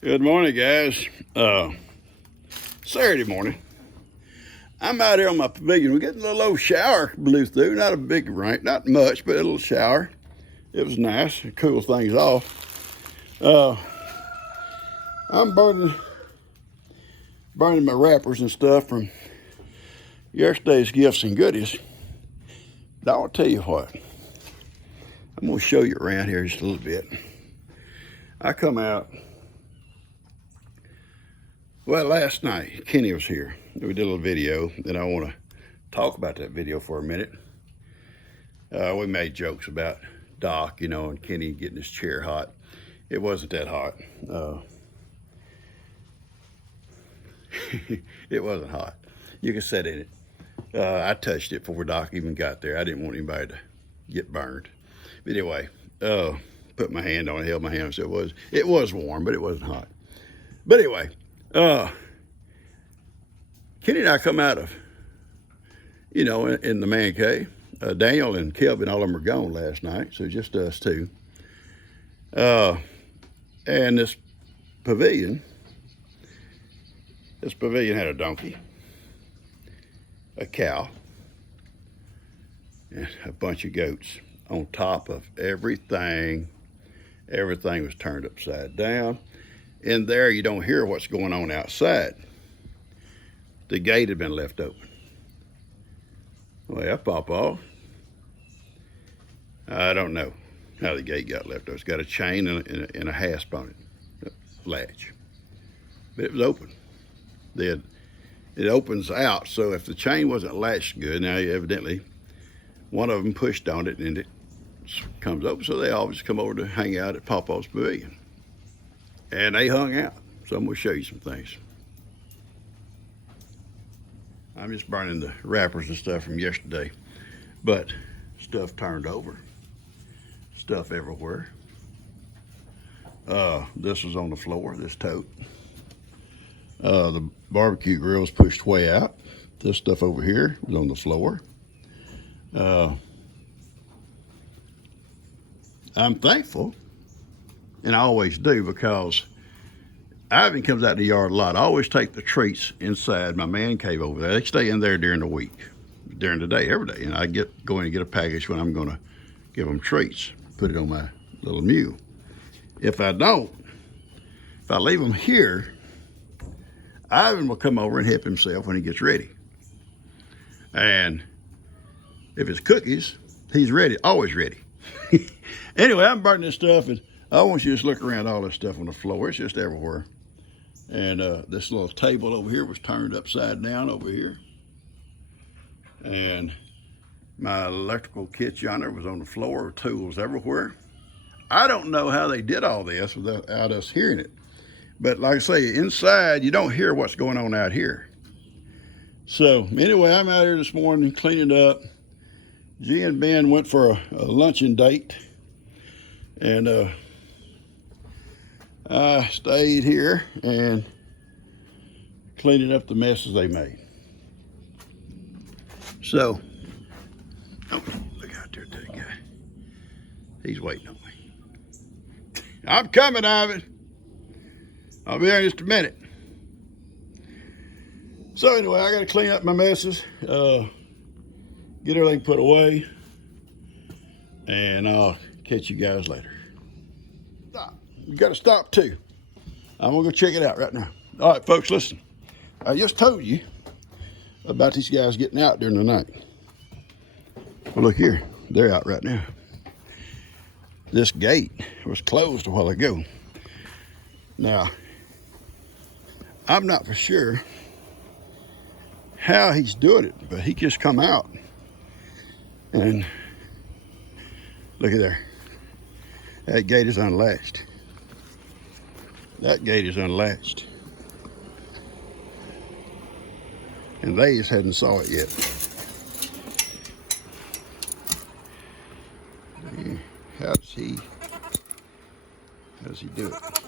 Good morning, guys. Saturday morning. I'm out here on my pavilion. We're getting a little old shower blew through. Not a big rain, not much, but a little shower. It was nice. It cools things off. I'm burning my wrappers and stuff from yesterday's gifts and goodies. But I'll tell you what. I'm gonna show you around here just a little bit. I come out. Well, last night, Kenny was here. We did a little video, and I want to talk about that video for a minute. We made jokes about Doc, and Kenny getting his chair hot. It wasn't that hot. It wasn't hot. You can sit in it. I touched it before Doc even got there. I didn't want anybody to get burned. But anyway, put my hand on it, held my hand, so it was warm, but it wasn't hot. But anyway, Kenny and I come out of, in the man cave. Daniel and Kelvin, all of them were gone last night, so just us two. And this pavilion had a donkey, a cow, and a bunch of goats on top of everything. Everything was turned upside down. In there, you don't hear what's going on outside. The gate had been left open. Well, Papa, I don't know how the gate got left open. It's got a chain and a hasp on it, a latch. But it was open. It opens out, so if the chain wasn't latched good, now evidently one of them pushed on it and it comes open, so they always come over to hang out at Papa's pavilion. And they hung out. So I'm going to show you some things. I'm just burning the wrappers and stuff from yesterday. But stuff turned over. Stuff everywhere. This was on the floor, this tote. The barbecue grill was pushed way out. This stuff over here was on the floor. I'm thankful. And I always do, because Ivan comes out in the yard a lot. I always take the treats inside my man cave over there. They stay in there during the week, during the day, every day. And I go in and get a package when I'm going to give them treats, put it on my little mule. If I leave them here, Ivan will come over and help himself when he gets ready. And if it's cookies, he's ready, always ready. Anyway, I'm burning this stuff, and I want you to just look around all this stuff on the floor. It's just everywhere. And this little table over here was turned upside down over here. And my electrical kit yonder was on the floor, tools everywhere. I don't know how they did all this without us hearing it. But like I say, inside, you don't hear what's going on out here. So anyway, I'm out here this morning cleaning up. G and Ben went for a luncheon date. And I stayed here and cleaning up the messes they made. So, oh, look out there, that guy. He's waiting on me. I'm coming, Ivan. I'll be there in just a minute. So anyway, I got to clean up my messes, get everything put away, and I'll catch you guys later. Stop. You got to stop too. I'm gonna go check it out right now. All right, folks, listen. I just told you about these guys getting out during the night. Well, look here. They're out right now. This gate was closed a while ago. Now, I'm not for sure how he's doing it, but he just come out and look at there. That gate is unlatched. That gate is unlatched. And they just hadn't saw it yet. How does he do it?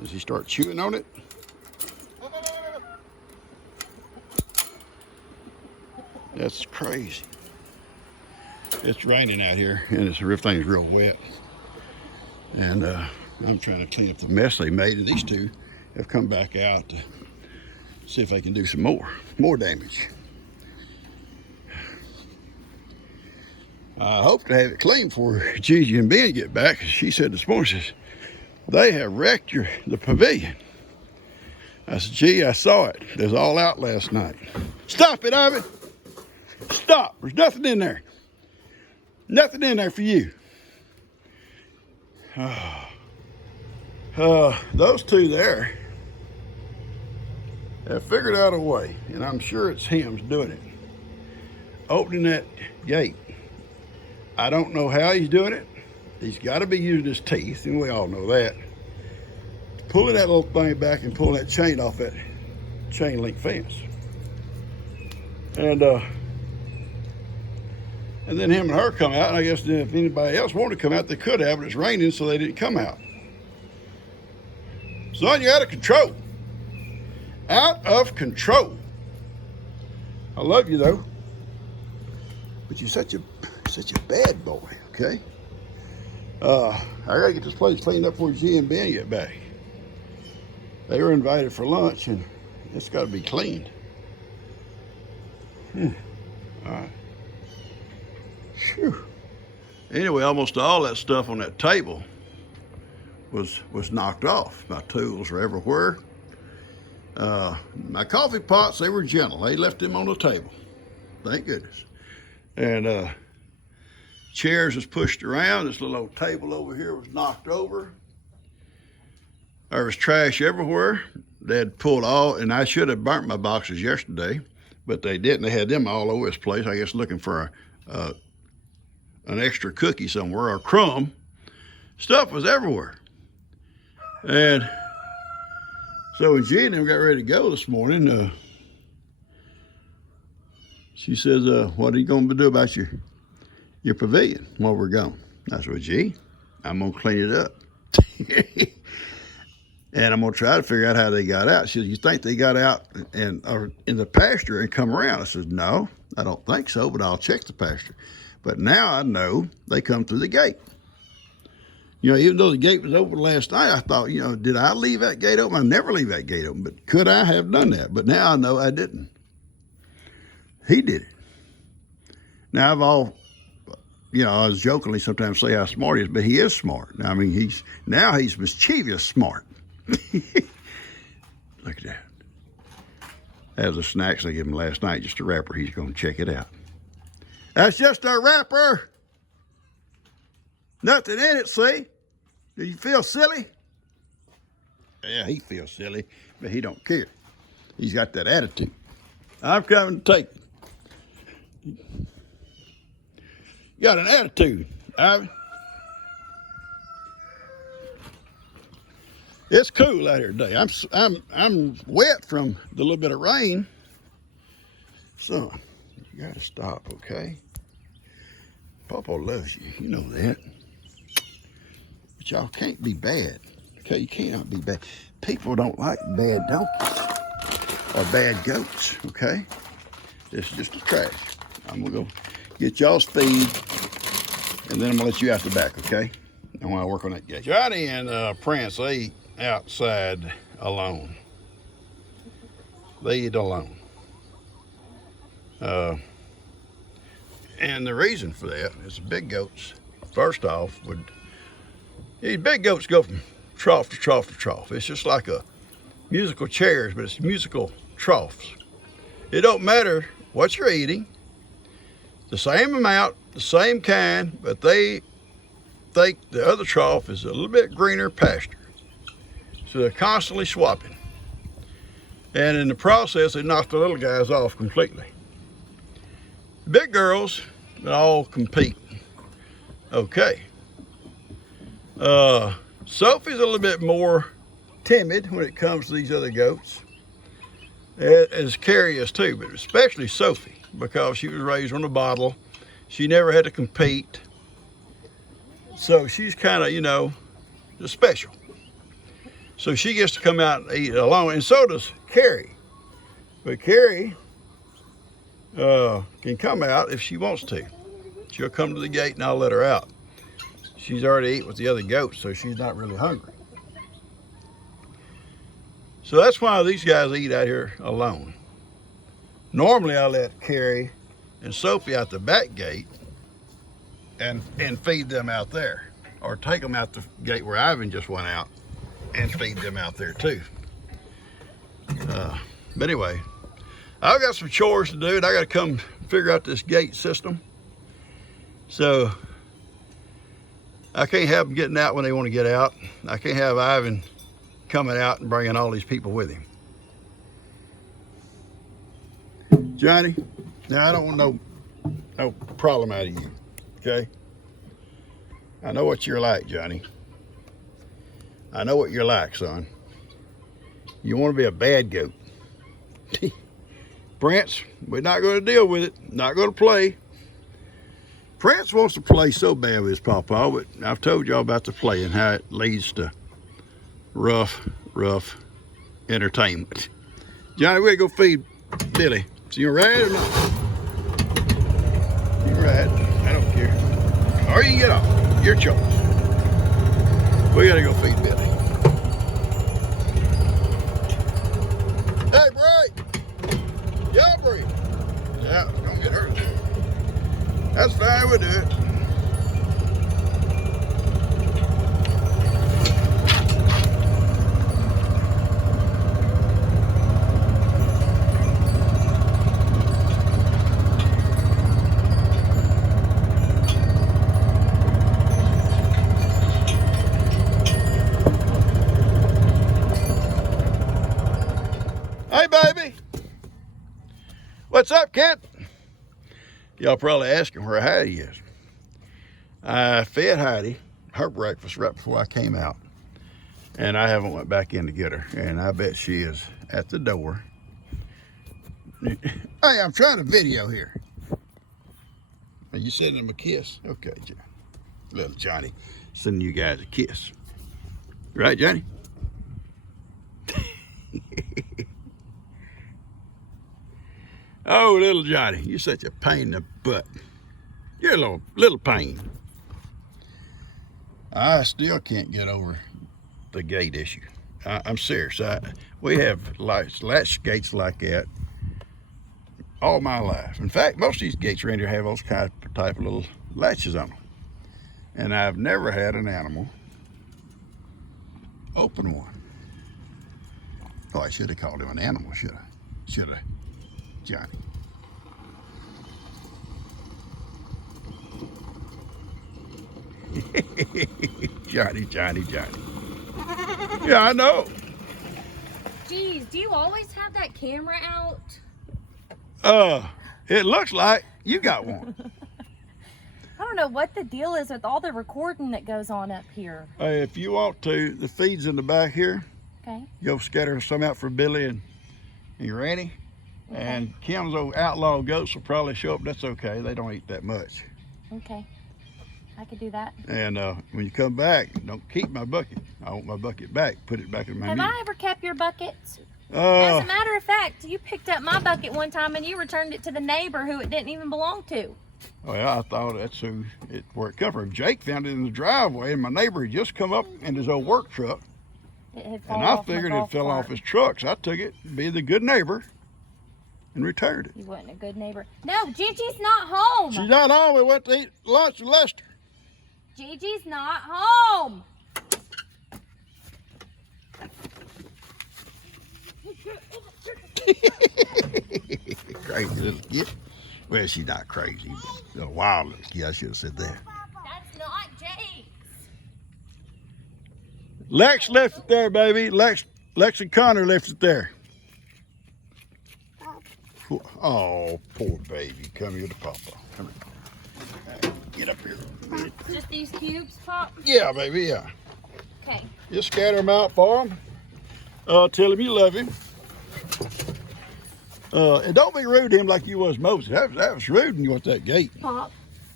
Does he start chewing on it? That's crazy. It's raining out here and everything's real wet. And I'm trying to clean up the mess they made, and these two have come back out to see if they can do some more damage. I hope to have it clean before Gigi and Ben get back. She said this morning, says, they have wrecked the pavilion. I said, gee, I saw it. It was all out last night. Stop it, Ivan. Stop. There's nothing in there. Nothing in there for you. Those two there have figured out a way, and I'm sure it's him doing it, opening that gate. I don't know how he's doing it. He's got to be using his teeth, and we all know that. Pulling that little thing back and pulling that chain off that chain link fence. And then him and her come out, and I guess if anybody else wanted to come out, they could have, but it's raining, so they didn't come out. Son, you're out of control. Out of control. I love you, though. But you're such a bad boy, okay? I gotta get this place cleaned up before G and Ben get back. They were invited for lunch, and it's gotta be cleaned. All right. Whew. Anyway, almost all that stuff on that table was knocked off. My tools were everywhere. My coffee pots, they were gentle. They left them on the table. Thank goodness. And chairs was pushed around. This little old table over here was knocked over. There was trash everywhere. They had pulled all, and I should have burnt my boxes yesterday, but they didn't. They had them all over this place, I guess looking for an extra cookie somewhere or a crumb. Stuff was everywhere. And so when Jean and them got ready to go this morning, she says, what are you going to do about your pavilion while we're gone? I said, well, gee, I'm going to clean it up. And I'm going to try to figure out how they got out. She said, you think they got out or in the pasture and come around? I said, no, I don't think so, but I'll check the pasture. But now I know they come through the gate. You know, even though the gate was open last night, I thought, you know, did I leave that gate open? I never leave that gate open, but could I have done that? But now I know I didn't. He did it. Now I was jokingly sometimes say how smart he is, but he is smart. I mean, he's mischievous smart. Look at that. That was the snacks I gave him last night, just a wrapper. He's going to check it out. That's just a wrapper. Nothing in it, see? Do you feel silly? Yeah, he feels silly, but he don't care. He's got that attitude. I'm coming to take you. Got an attitude, Ivan. It's cool out here today. I'm wet from the little bit of rain. So you gotta stop, okay? Papa loves you, you know that. But y'all can't be bad. Okay, you cannot be bad. People don't like bad donkeys or bad goats, okay? This is just the trash. I'm gonna go get y'all's feed, and then I'm gonna let you out the back, okay? I wanna work on that gate. Johnny and Prince, they eat outside alone. They eat alone. And the reason for that is the big goats, first off, these big goats go from trough to trough to trough. It's just like a musical chairs, but it's musical troughs. It don't matter what you're eating, the same amount, the same kind, but they think the other trough is a little bit greener pasture. So they're constantly swapping. And in the process, they knock the little guys off completely. The big girls, they all compete. Okay. Sophie's a little bit more timid when it comes to these other goats. As Carrie is too, but especially Sophie, because she was raised on a bottle. She never had to compete. So she's kind of, you know, just special. So she gets to come out and eat alone, and so does Carrie. But Carrie can come out if she wants to. She'll come to the gate and I'll let her out. She's already eaten with the other goats, so she's not really hungry. So that's why these guys eat out here alone. Normally I let Carrie and Sophie out the back gate and feed them out there. Or take them out the gate where Ivan just went out and feed them out there too. But anyway, I've got some chores to do and I gotta come figure out this gate system. So I can't have them getting out when they want to get out. I can't have Ivan coming out and bringing all these people with him. Johnny, now I don't want no problem out of you, okay? I know what you're like, Johnny. I know what you're like, son. You want to be a bad goat. Prince, we're not going to deal with it. Not going to play. Prince wants to play so bad with his pawpaw, but I've told y'all about the play and how it leads to rough entertainment. Johnny, we're going to go feed Billy. So you ride or not? You ride. I don't care. Or you can get off. Your choice. We got to go feed Billy. Hey, Bright. Yeah, Bright. Yeah, it's going to get her. That's fine, we'll do it. Hey, baby. What's up, kid? Y'all probably asking where Heidi is. I fed Heidi her breakfast right before I came out. And I haven't went back in to get her. And I bet she is at the door. Hey, I'm trying to video here. Are you sending him a kiss? Okay, little Johnny. Sending you guys a kiss. Right, Johnny? Oh, little Johnny, you're such a pain in the butt. You're a little pain. I still can't get over the gate issue. I'm serious. We have latch gates like that all my life. In fact, most of these gates around here have those type of little latches on them. And I've never had an animal open one. Oh, I should have called him an animal, should I? Should I? Johnny. Johnny. Yeah, I know. Geez, do you always have that camera out? It looks like you got one. I don't know what the deal is with all the recording that goes on up here. If you want to, the feed's in the back here. Okay. Go scatter some out for Billy and Granny. Okay. And Kim's old outlaw goats will probably show up. That's okay. They don't eat that much. Okay. I could do that. And when you come back, don't keep my bucket. I want my bucket back. Put it back in my Have meat. I ever kept your buckets? As a matter of fact, you picked up my bucket one time and you returned it to the neighbor who it didn't even belong to. Well, I thought that's where it come from. Jake found it in the driveway, and my neighbor had just come up in his old work truck. It had And I figured it fell off his truck, so I took it to be the good neighbor and returned it. You wasn't a good neighbor. No, Gigi's not home. She's not home. We went to eat lunch with Lester. Gigi's not home. Crazy little kid. Well, she's not crazy, but a wild little kid. I should have said that. That's not Jake. Lex left it there, baby. Lex and Connor left it there. Oh, poor baby. Come here to Papa. Come here. Get up here. Just these cubes, Pop? Yeah, baby, yeah. Okay. Just scatter them out for him. Tell him you love him. And don't be rude to him like you was Moses. That was rude when you went that gate. Pop,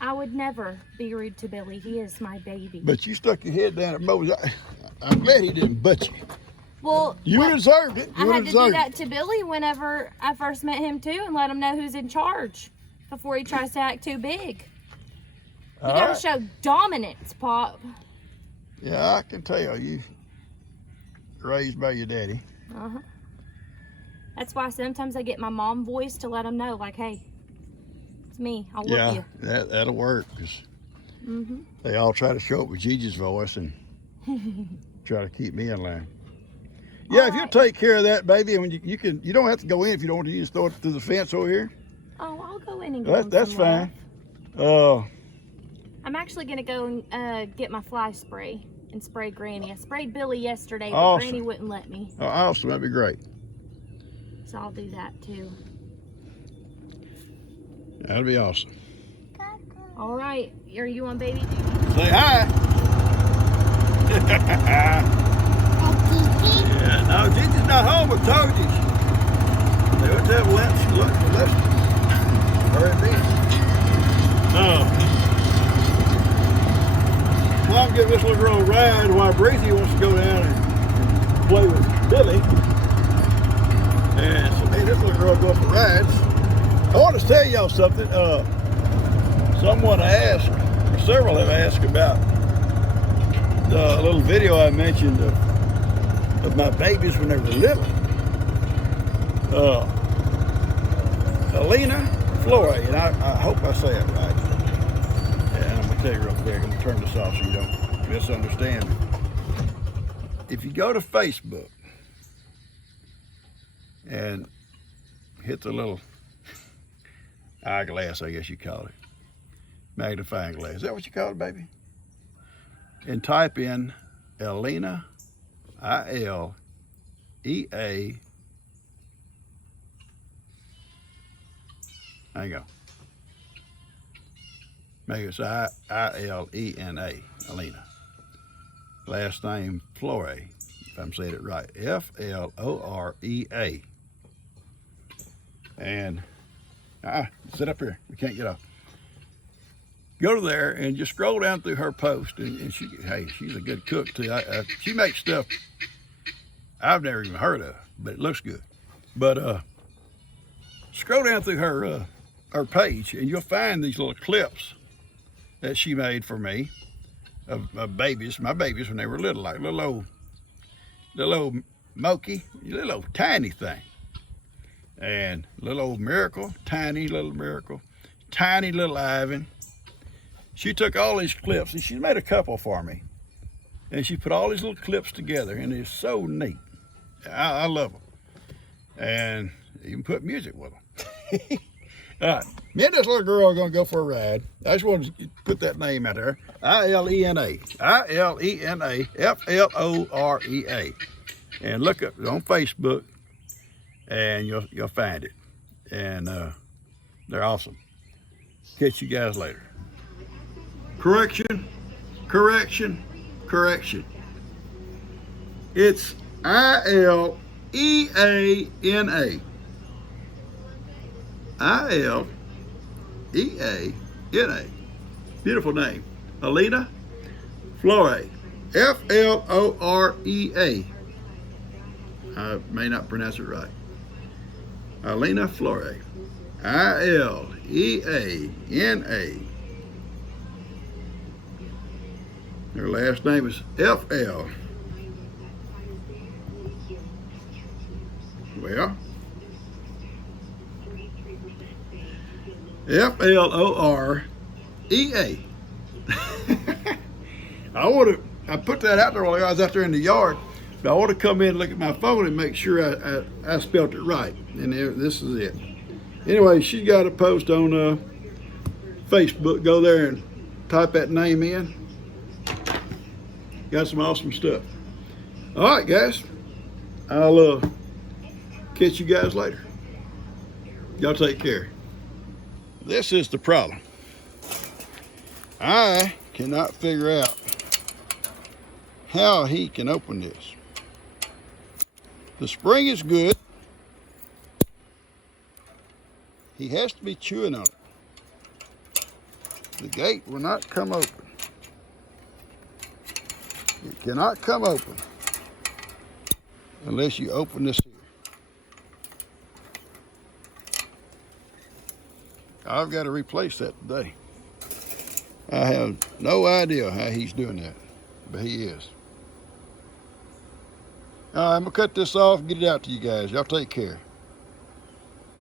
I would never be rude to Billy. He is my baby. But you stuck your head down at Moses. I'm glad he didn't butt you. Well, you deserved it. I had to do that to Billy whenever I first met him too, and let him know who's in charge before he tries to act too big. You gotta show dominance, Pop. Yeah, I can tell you raised by your daddy. Uh-huh. That's why sometimes I get my mom voice to let them know, like, hey, it's me. I'll whoop you. That'll work. 'Cause they all try to show up with Gigi's voice and try to keep me in line. Yeah, if you take care of that, baby, and you don't have to go in if you don't want to. You just throw it through the fence over here. Oh, I'll go in and get That's some fine. I'm actually gonna go and get my fly spray and spray Granny. I sprayed Billy yesterday, but Awesome. Granny wouldn't let me. Oh, awesome. That'd be great. So I'll do that too. That'd be awesome. All right, are you on baby duty? Say hi. Yeah, no, Gigi's not home. I told you. They would have left. Very busy. Well, I'm giving this little girl a ride while Breezy wants to go down and play with Billy. And so me and this little girl go for rides. I want to tell y'all something. Someone asked, or several have asked about the little video I mentioned of my babies when they were little. Alina Flore, and I hope I say it right. And I'm going to tell you real quick, I'm going to turn this off so you don't misunderstand me. If you go to Facebook and hit the little eyeglass, I guess you call it, magnifying glass, is that what you call it, baby? And type in Alina, I-L-E-A, hang on. Maybe it's I-L-E-N-A, Alina. Last name Flore, if I'm saying it right, F-L-O-R-E-A. And, sit up here, we can't get off. Go to there and just scroll down through her post, and she's a good cook too. She makes stuff I've never even heard of, but it looks good. But scroll down through her page, and you'll find these little clips that she made for me of my babies when they were little, like little old Moki, little old tiny thing, and little old Miracle, tiny little Miracle, tiny little Ivan. She took all these clips, and she made a couple for me, and she put all these little clips together, and it's so neat. I love them, and even put music with them. All right, me and this little girl are gonna go for a ride. I just wanted to put that name out there. I-L-E-N-A, F-L-O-R-E-A, and look up on Facebook, and you'll find it. And they're awesome. Catch you guys later. Correction. It's I-L-E-A-N-A. I-L-E-A-N-A. Beautiful name. Alina Flore. F-L-O-R-E-A. I may not pronounce it right. Alina Flore. I-L-E-A-N-A. Her last name is F-L. Well, F-L-O-R-E-A. I put that out there while I was out there in the yard, but I want to come in and look at my phone and make sure I spelled it right. And this is it. Anyway, she's got a post on Facebook. Go there and type that name in. Got some awesome stuff. All right, guys. I'll catch you guys later. Y'all take care. This is the problem. I cannot figure out how he can open this. The spring is good. He has to be chewing on it. The gate will not come open. It cannot come open unless you open this here. I've got to replace that today. I have no idea how he's doing that, but he is. All right, I'm gonna cut this off and get it out to you guys. Y'all take care.